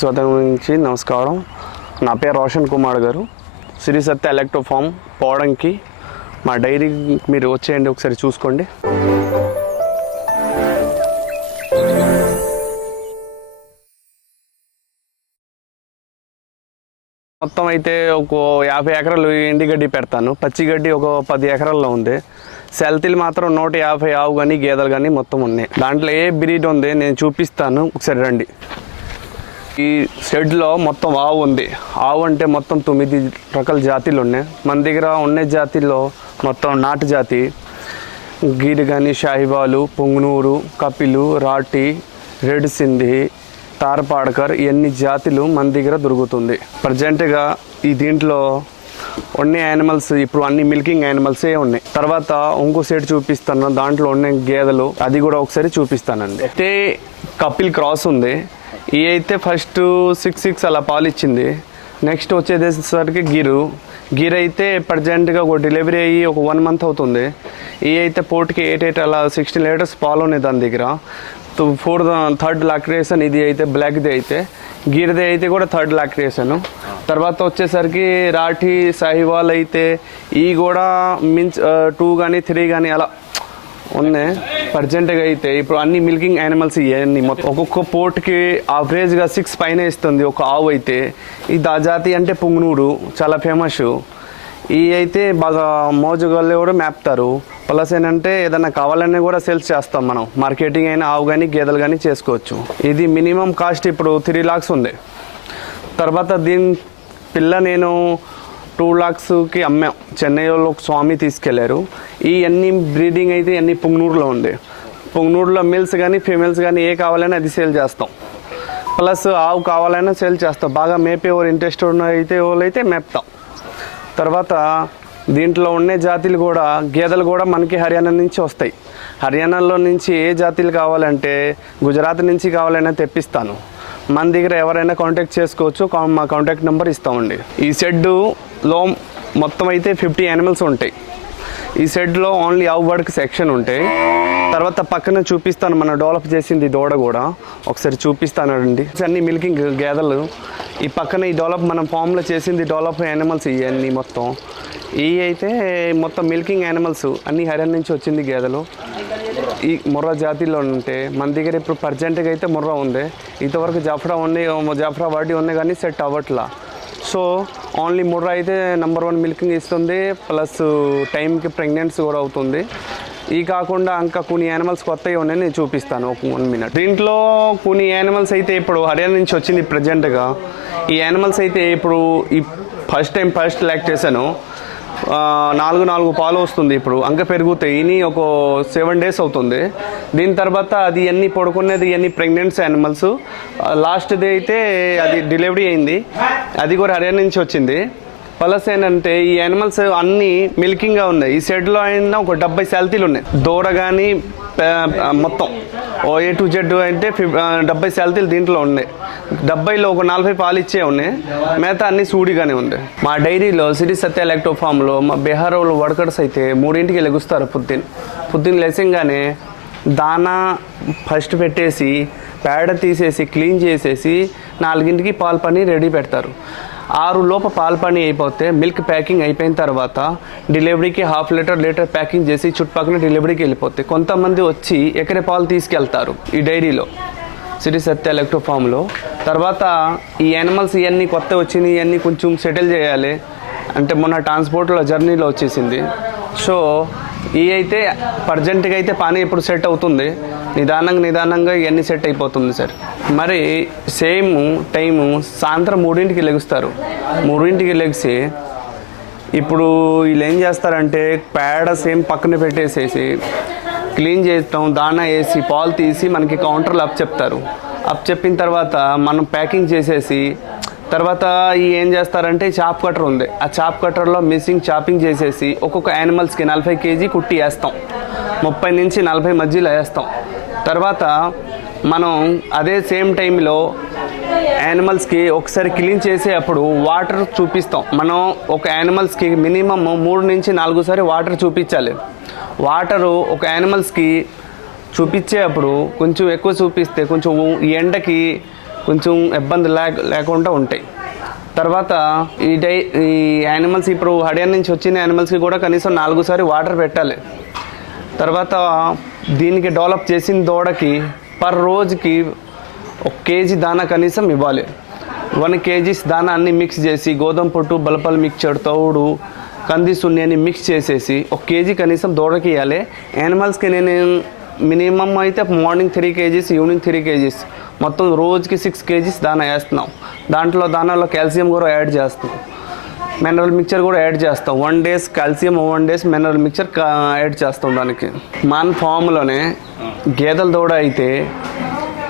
స్వాతం నుంచి నమస్కారం. నా పేరు రోషన్ కుమార్ గారు. శ్రీ సత్య ఎలక్ట్రో ఫామ్ పోవడానికి మా డైరీ మీరు వచ్చేయండి ఒకసారి చూసుకోండి. మొత్తం అయితే ఒక యాభై ఎకరాలు ఎండిగడ్డి పెడతాను. పచ్చిగడ్డి ఒక పది ఎకరాల్లో ఉంది. సెల్తీలు మాత్రం నూట యాభై ఆవు కానీ గేదెలు కానీ మొత్తం ఉన్నాయి. దాంట్లో ఏ బ్రీడ్ ఉంది నేను చూపిస్తాను. ఒకసారి రండి. ఈ షెడ్లో మొత్తం ఆవు ఉంది. ఆవు అంటే మొత్తం తొమ్మిది రకాల జాతిలు ఉన్నాయి. మన దగ్గర ఉన్న జాతిల్లో మొత్తం నాటు జాతి. గీరు కానీ షాహిబాలు పొంగునూరు కపిలు రాటి రెడ్ సింధి తారపాడకర్ ఇవన్నీ జాతులు మన దగ్గర దొరుకుతుంది. ప్రజెంట్గా ఈ దీంట్లో ఉన్న యానిమల్స్ ఇప్పుడు అన్ని మిల్కింగ్ యానిమల్సే ఉన్నాయి. తర్వాత ఇంకో సైడ్ చూపిస్తాను. దాంట్లో ఉన్న గేదెలు అది కూడా ఒకసారి చూపిస్తానండి. అయితే కపిల్ క్రాస్ ఉంది. ఈ అయితే ఫస్ట్ సిక్స్ సిక్స్ అలా పాలు ఇచ్చింది. నెక్స్ట్ వచ్చేసరికి గిరు. గిర్ అయితే ప్రజెంట్గా ఒక డెలివరీ అయ్యి ఒక వన్ మంత్ అవుతుంది. ఈ అయితే పోర్ట్కి ఎయిట్ ఎయిట్ అలా సిక్స్టీన్ లీటర్స్ పాలు ఉన్నాయి దాని దగ్గర. ఫోర్ థర్డ్ లాక్రేషన్ ఇది అయితే బ్లాక్ది అయితే. గిరిది అయితే కూడా థర్డ్ లాక్రేషన్ తర్వాత వచ్చేసరికి రాఠీ సాహివాల్ అయితే ఈ కూడా మీన్స్ టూ కానీ త్రీ కానీ అలా ఉన్నాయి ప్రజెంట్గా అయితే ఇప్పుడు అన్ని మిల్కింగ్ యానిమల్స్ ఇవన్నీ మొత్తం ఒక్కొక్క పోర్ట్కి ఆవరేజ్గా సిక్స్ పైన ఇస్తుంది ఒక ఆవు అయితే ఈ దాజాతి అంటే పుంగనూరు చాలా ఫేమస్ ఈ అయితే బాగా మోజుగాళ్ళు కూడా మేపుతారు ప్లస్ ఏంటంటే ఏదైనా కావాలన్నా కూడా సేల్స్ చేస్తాం మనం మార్కెటింగ్ అయినా ఆవు కానీ గేదెలు కానీ చేసుకోవచ్చు ఇది మినిమం కాస్ట్ ఇప్పుడు త్రీ లాక్స్ ఉంది తర్వాత దీని పిల్ల నేను టూ లాక్స్కి అమ్మాం. చెన్నైలో ఒక స్వామి తీసుకెళ్ళారు. ఈ అన్ని బ్రీడింగ్ అయితే అన్ని పుంగనూరులో ఉంది. పుంగనూరులో మిల్స్ కానీ ఫీమేల్స్ కానీ ఏ కావాలన్నా అది సేల్ చేస్తాం. ప్లస్ ఆవు కావాలైనా సేల్ చేస్తాం. బాగా మేపే ఎవరు ఇంట్రెస్ట్ ఉన్న అయితే వాళ్ళు అయితే మేపుతాం. తర్వాత దీంట్లో ఉండే జాతులు కూడా గేదెలు కూడా మనకి హర్యానా నుంచి వస్తాయి. హర్యానాలో నుంచి ఏ జాతీలు కావాలంటే గుజరాత్ నుంచి కావాలైనా తెప్పిస్తాను. మన దగ్గర ఎవరైనా కాంటాక్ట్ చేసుకోవచ్చు మా కాంటాక్ట్ నెంబర్ ఇస్తామండి. ఈ షెడ్లో మొత్తం అయితే ఫిఫ్టీ యానిమల్స్ ఉంటాయి. ఈ షెడ్లో ఓన్లీ ఆవు బర్డ్కి సెక్షన్ ఉంటాయి. తర్వాత పక్కన చూపిస్తాను మనం డెవలప్ చేసింది దూడ కూడా. ఒకసారి చూపిస్తానండి. అన్ని మిల్కింగ్ గేదెలు ఈ పక్కన ఈ డెవలప్ మనం ఫామ్లో చేసింది డెవలప్ యానిమల్స్ ఇవన్నీ మొత్తం. ఈ అయితే మొత్తం మిల్కింగ్ యానిమల్స్ అన్ని హర్యానా నుంచి వచ్చింది గేదెలు ఈ ముర్రా జాతిలో ఉంటే మన దగ్గర ఇప్పుడు ప్రజెంట్గా అయితే ముర్రా ఉంది. ఇంతవరకు జాఫ్రా ఉన్నాయి జాఫ్రా వాటి ఉన్నాయి కానీ సెట్ అవ్వట్లా. సో ఓన్లీ ముర్రా అయితే నెంబర్ వన్ మిల్కింగ్ ఇస్తుంది ప్లస్ టైంకి ప్రెగ్నెన్సీ కూడా అవుతుంది. ఈ కాకుండా ఇంకా కొన్ని యానిమల్స్ కొత్తవి ఉన్నాయి నేను చూపిస్తాను ఒక వన్ మినిట్ దీంట్లో కొన్ని యానిమల్స్ అయితే ఇప్పుడు హర్యానా నుంచి వచ్చింది ప్రజెంట్గా ఈ యానిమల్స్ అయితే ఇప్పుడు ఈ ఫస్ట్ టైం ఫస్ట్ లెక్ చేశాను. నాలుగు నాలుగు పాలు వస్తుంది ఇప్పుడు అంక పెరుగుతాయి. ఇని ఒక సెవెన్ డేస్ అవుతుంది. దీని తర్వాత అది ఎన్ని పడుకునేది ఎన్ని ప్రెగ్నెంట్స్ యానిమల్స్ లాస్ట్ది అయితే అది డెలివరీ అయింది. అది కూడా హర్యానా నుంచి వచ్చింది. ప్లస్ ఏంటంటే ఈ యానిమల్స్ అన్ని మిల్కింగ్గా ఉన్నాయి. ఈ షెడ్లో అయినా ఒక డెబ్బై శాలతీలు ఉన్నాయి. దూడ కానీ మొత్తం. ఓ ఏ టు జెడ్ అంటే ఫిఫ్ డెబ్బై శాలతీలు దీంట్లో ఉన్నాయి. డెబ్బైలో ఒక నలభై పాలు ఇచ్చే ఉన్నాయి. మిగతా అన్ని సూడిగానే ఉంది మా డైరీలో సిరి సత్య ఎలక్ట్రో ఫామ్లో మా బీహార్ వాళ్ళు వర్కర్స్ అయితే మూడింటికి లెగుస్తారు పొద్దున్న పొద్దున్న లేచంగానే దానా ఫస్ట్ పెట్టేసి పేడ తీసేసి క్లీన్ చేసేసి నాలుగింటికి పాలు పని రెడీ పెడతారు. ఆరు లోపు పాలు పని అయిపోతే మిల్క్ ప్యాకింగ్ అయిపోయిన తర్వాత డెలివరీకి హాఫ్ లీటర్ లీటర్ ప్యాకింగ్ చేసి చుట్టుపక్కల డెలివరీకి వెళ్ళిపోతాయి కొంతమంది వచ్చి ఎకరే పాలు తీసుకెళ్తారు ఈ డైరీలో. సిటీ సత్య ఎలక్ట్రో ఫామ్లో తర్వాత ఈ యానిమల్స్ ఇవన్నీ కొత్త వచ్చినాయి ఇవన్నీ కొంచెం సెటిల్ చేయాలి. అంటే మొన్న ట్రాన్స్పోర్ట్లో జర్నీలో వచ్చేసింది. సో ఈ అయితే ప్రజెంట్గా అయితే పని ఇప్పుడు సెట్ అవుతుంది? నిదానంగా నిదానంగా ఇవన్నీ సెట్ అయిపోతుంది సార్. మరి సేమ్ టైము సాయంత్రం మూడింటికి లెగుస్తారు. మూడింటికి లెగిసి ఇప్పుడు వీళ్ళు ఏం చేస్తారంటే పేడ సేమ్ పక్కన పెట్టేసేసి క్లీన్ చేస్తాం దానా వేసి పాలు తీసి మనకి కౌంటర్లో అప్ చెప్తారు అప్ చెప్పిన తర్వాత మనం ప్యాకింగ్ చేసేసి తర్వాత ఈ ఏం చేస్తారంటే చాప్ కట్టర్ ఉంది. ఆ చాప్ కట్టర్లో మిస్సింగ్ చాపింగ్ చేసేసి ఒక్కొక్క యానిమల్స్కి నలభై కేజీ కుట్టి వేస్తాం. ముప్పై నుంచి నలభై మధ్యలో వేస్తాం. తర్వాత మనం అదే సేమ్ టైంలో యానిమల్స్కి ఒకసారి క్లీన్ చేసే అప్పుడు వాటర్ చూపిస్తాం. మనం ఒక యానిమల్స్కి మినిమమ్ మూడు నుంచి నాలుగు సారి వాటర్ చూపించాలి. వాటరు ఒక యానిమల్స్కి చూపించేటప్పుడు కొంచెం ఎక్కువ చూపిస్తే కొంచెం ఎండకి కొంచెం ఇబ్బంది లేక లేకుండా ఉంటాయి. తర్వాత ఈ డై ఈ యానిమల్స్ ఇప్పుడు హర్యానా నుంచి వచ్చిన యానిమల్స్కి కూడా కనీసం నాలుగు సారి వాటర్ పెట్టాలి. తర్వాత దీనికి డెవలప్ చేసిన దూడకి పర్ రోజుకి ఒక కేజీ దానా కనీసం ఇవ్వాలి. వన్ కేజీస్ దానా అన్ని మిక్స్ చేసి గోధుమ పొట్టు బలపల్ మిక్చర్ తౌడు కంది సున్ని అని మిక్స్ చేసేసి ఒక కేజీ కనీసం దూడకి ఇవ్వాలి యానిమల్స్కి నేను మినిమం అయితే morning three kgs evening three kgs. మొత్తం రోజుకి సిక్స్ కేజీస్ దానా వేస్తున్నాం. దాంట్లో దానాలో కాల్షియం కూడా యాడ్ చేస్తున్నాం. మినరల్ మిక్చర్ కూడా యాడ్ చేస్తాం. One days calcium one days mineral mixture add చేస్తాం దానికి. మన ఫామ్లోనే గేదెల దూడ అయితే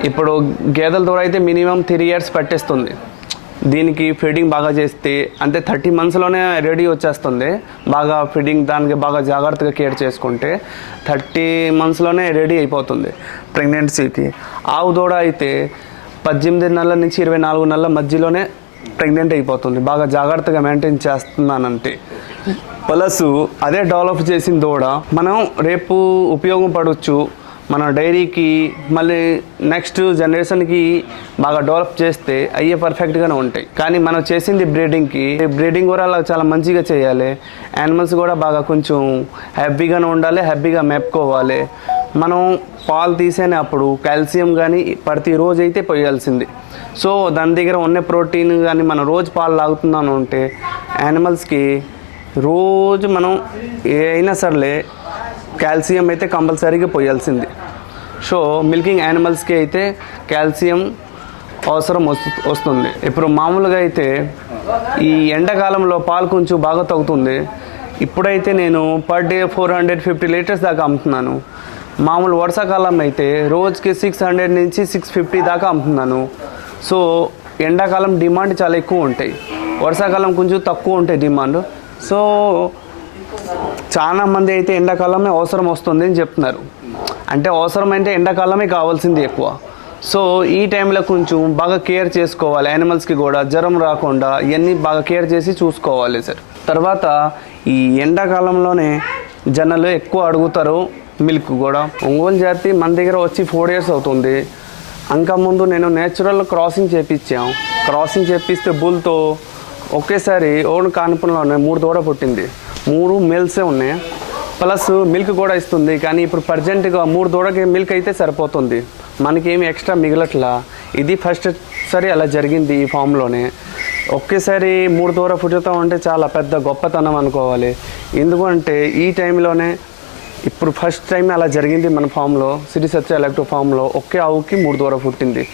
ఇప్పుడు గేదెల దూడ అయితే మినిమం త్రీ ఇయర్స్ పట్టేస్తుంది. దీనికి ఫీడింగ్ బాగా చేస్తే అంటే థర్టీ మంత్స్లోనే రెడీ వచ్చేస్తుంది. బాగా ఫీడింగ్ దానికి బాగా జాగ్రత్తగా కేర్ చేసుకుంటే థర్టీ మంత్స్లోనే రెడీ అయిపోతుంది ప్రెగ్నెన్సీకి. ఆవు దూడ అయితే పద్దెనిమిది నెలల నుంచి ఇరవై నాలుగు నెలల మధ్యలోనే ప్రెగ్నెంట్ అయిపోతుంది. బాగా జాగ్రత్తగా మెయింటైన్ చేస్తున్నానంటే. ప్లస్ అదే డెవలప్ చేసిన దూడ మనం రేపు ఉపయోగపడవచ్చు మన డైరీకి మళ్ళీ నెక్స్ట్ జనరేషన్కి బాగా డెవలప్ చేస్తే అయ్యే పర్ఫెక్ట్గానే ఉంటాయి. కానీ మనం చేసింది బ్రీడింగ్కి బ్రీడింగ్ కూడా అలా చాలా మంచిగా చేయాలి. యానిమల్స్ కూడా బాగా కొంచెం హ్యాపీగానే ఉండాలి హ్యాపీగా మేపుకోవాలి. మనం పాలు తీసేనప్పుడు కాల్షియం కానీ ప్రతిరోజు అయితే పోయాల్సింది. సో దాని దగ్గర ఉన్న ప్రోటీన్ కానీ మనం రోజు పాలు లాగుతున్నాను అంటే యానిమల్స్కి రోజు మనం ఏ అయినా సర్లే కాల్షియం అయితే కంపల్సరీగా పోయాల్సింది. సో మిల్కింగ్ యానిమల్స్కి అయితే కాల్షియం అవసరం వస్తుంది. ఇప్పుడు మామూలుగా అయితే ఈ ఎండాకాలంలో పాలు కొంచెం బాగా తగ్గుతుంది. ఇప్పుడైతే నేను per day four hundred fifty litres దాకా అమ్ముతున్నాను. మామూలు వర్షాకాలం అయితే రోజుకి సిక్స్ హండ్రెడ్ నుంచి సిక్స్ ఫిఫ్టీ దాకా అమ్ముతున్నాను. సో ఎండాకాలం డిమాండ్ చాలా ఎక్కువ ఉంటాయి. వర్షాకాలం కొంచెం తక్కువ ఉంటాయి డిమాండ్. సో చాలా మంది అయితే ఎండాకాలమే అవసరం వస్తుంది అని చెప్తున్నారు. అంటే అవసరం అంటే ఎండాకాలమే కావాల్సింది ఎక్కువ. సో ఈ టైంలో కొంచెం బాగా కేర్ చేసుకోవాలి. యానిమల్స్కి కూడా జ్వరం రాకుండా ఇవన్నీ బాగా కేర్ చేసి చూసుకోవాలి సార్. తర్వాత ఈ ఎండాకాలంలోనే జనాలు ఎక్కువ అడుగుతారు మిల్క్ కూడా. ఒంగోలు జాతి మన దగ్గర వచ్చి ఫోర్ ఇయర్స్ అవుతుంది. ఇంకా ముందు నేను నేచురల్ క్రాసింగ్ చేపించాం. క్రాసింగ్ చేపిస్తే బుల్తో ఒకేసారి ఓన్ కాన్పులోనే మూడు దూడ పుట్టింది. మూడు మిల్సే ఉన్నాయి. ప్లస్ మిల్క్ కూడా ఇస్తుంది కానీ ఇప్పుడు ప్రజెంట్గా మూడు దూడకి మిల్క్ అయితే సరిపోతుంది. మనకేమి ఎక్స్ట్రా మిగలట్లా? ఇది ఫస్ట్ సరి అలా జరిగింది ఈ ఫామ్లోనే ఒకేసారి మూడు దూర పుట్టుతూ ఉంటే చాలా పెద్ద గొప్పతనం అనుకోవాలి. ఎందుకంటే ఈ టైంలోనే ఇప్పుడు ఫస్ట్ టైం అలా జరిగింది మన ఫామ్లో సిటీ సత్య ఎలక్ట్రో ఫామ్లో ఒకే ఆవుకి మూడు దూర పుట్టింది.